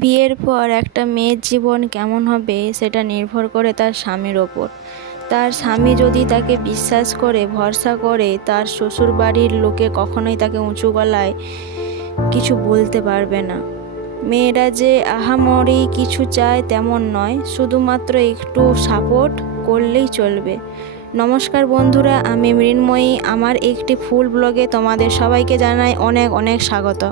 বিয়ের পর একটা মেয়ের জীবন কেমন হবে সেটা নির্ভর করে তার স্বামীর ওপর। তার স্বামী যদি তাকে বিশ্বাস করে, ভরসা করে, তার শ্বশুরবাড়ির লোকে কখনোই তাকে উঁচু গলায় কিছু বলতে পারবে না। মেয়েরা যে আহামরি কিছু চায় তেমন নয়, শুধুমাত্র একটু সাপোর্ট করলেই চলবে। নমস্কার বন্ধুরা, আমি মৃন্ময়ী। আমার একটি ফুল ব্লগে তোমাদের সবাইকে জানাই অনেক অনেক স্বাগত।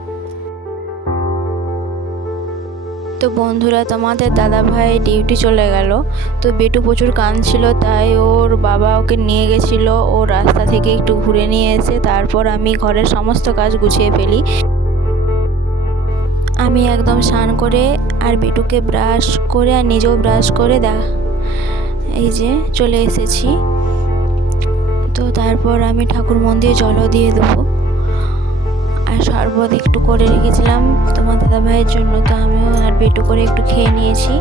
তো বন্ধুরা, তোমাদের দাদাভাই ডিউটি চলে গেল। তো বেটু প্রচুর কাঁদছিল, তাই ওর বাবা ওকে নিয়ে গেছিলো। ও রাস্তা থেকে একটু ঘুরে নিয়ে এসে তারপর আমি ঘরের সমস্ত কাজ গুছিয়ে ফেলি। আমি একদম স্নান করে আর বেটুকে ব্রাশ করে আর নিজেও ব্রাশ করে এই যে চলে এসেছি। তো তারপর আমি ঠাকুর মন্দিরে জলও দিয়ে দেবো। আর শরবত একটু করে রেখেছিলাম তোমার দাদাভাইয়ের জন্য, তো আমিও আর বেটু করে একটু খেয়ে নিয়েছি।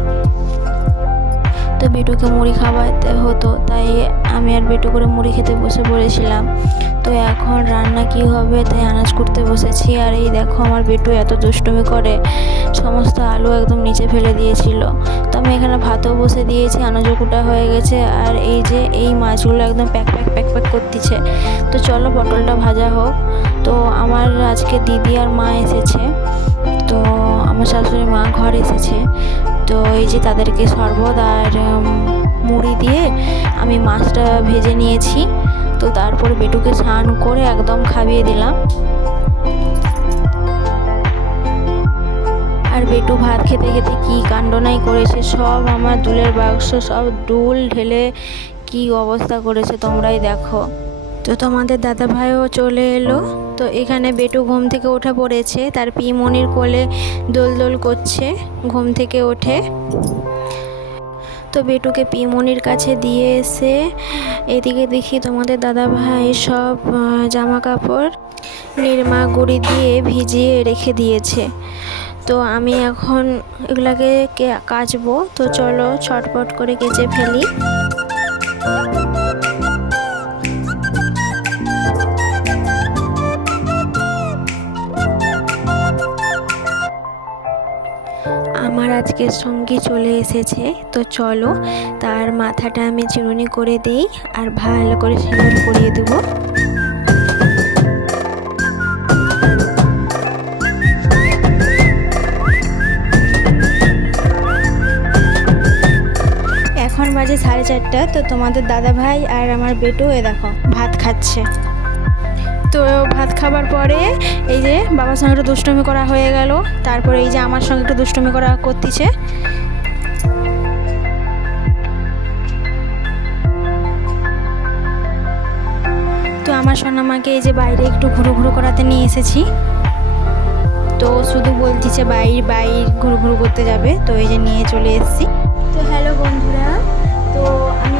তো বেটুকে মুড়ি খাওয়াতে হতো, তাই আমি আর বেটু করে মুড়ি খেতে বসে পড়েছিলাম। তো এখন রান্না কি হবে তাই আনাজ করতে বসেছি। আর এই দেখো আমার বেটু এত দুষ্টুমি করে, সমস্ত আলু একদম নিচে ফেলে দিয়েছিল। তো আমি এখানে ভাতও বসে দিয়েছি, আনাজও কুটা হয়ে গেছে। আর এই যে এই মাছগুলো একদম প্যাক প্যাক প্যাক প্যাক করতেছে। তো চলো পটলটা ভাজা হোক। তো আমার আজকে দিদি আর মা এসেছে, তো আমার শাশুড়ি মা ঘর এসেছে। তো এই যে তাদেরকে শরবত আর মুড়ি দিয়ে আমি মাছটা ভেজে নিয়েছি। তো তারপর বেটুকে স্নান করে একদম খাইয়ে দিলাম। আর বেটু ভাত খেতে খেতে কি কাণ্ড নাই করেছে, সব আমার দুলের বাক্স সব ডুল ঢেলে কি অবস্থা করেছে তোমরাই দেখো। তো তোমাদের দাদা ভাইও চলে এলো। তো এখানে বেটু ঘুম থেকে ওঠা পড়েছে, তার পিমনির কোলে দোল দোল করছে ঘুম থেকে ওঠে। তো বেটুকে পিমনির কাছে দিয়ে এসে এদিকে দেখি তোমাদের দাদা ভাই সব জামা কাপড় নিরমা গুঁড়ি দিয়ে ভিজিয়ে রেখে দিয়েছে। তো আমি এখন এগুলাকে কাচবো। তো চলো ছটপট করে কেচে ফেলি। আমার আজকের সঙ্গী চলে এসেছে, তো চলো তার মাথাটা আমি চিরুনি করে দেই আর ভালো করে সিঁদুর পরিয়ে দেবো। এখন বাজে 4:30। তো তোমাদের দাদা ভাই আর আমার বেটু দেখো ভাত খাচ্ছে। তো ভাত খাবার পরে এই যে বাবার সঙ্গে একটু দুষ্টুমি করা হয়ে গেল, তারপরে এই যে আমার সঙ্গে একটু দুষ্টুমি করা করতেছে। তো আমার সোনামাকে এই যে বাইরে একটু ঘুরু ঘুরু করাতে নিয়ে এসেছি। তো শুধু বলতেছে বাইর ঘুরু ঘুরু করতে যাবে, তো এই যে নিয়ে চলে এসেছি। তো হ্যালো বন্ধুরা, তো আমি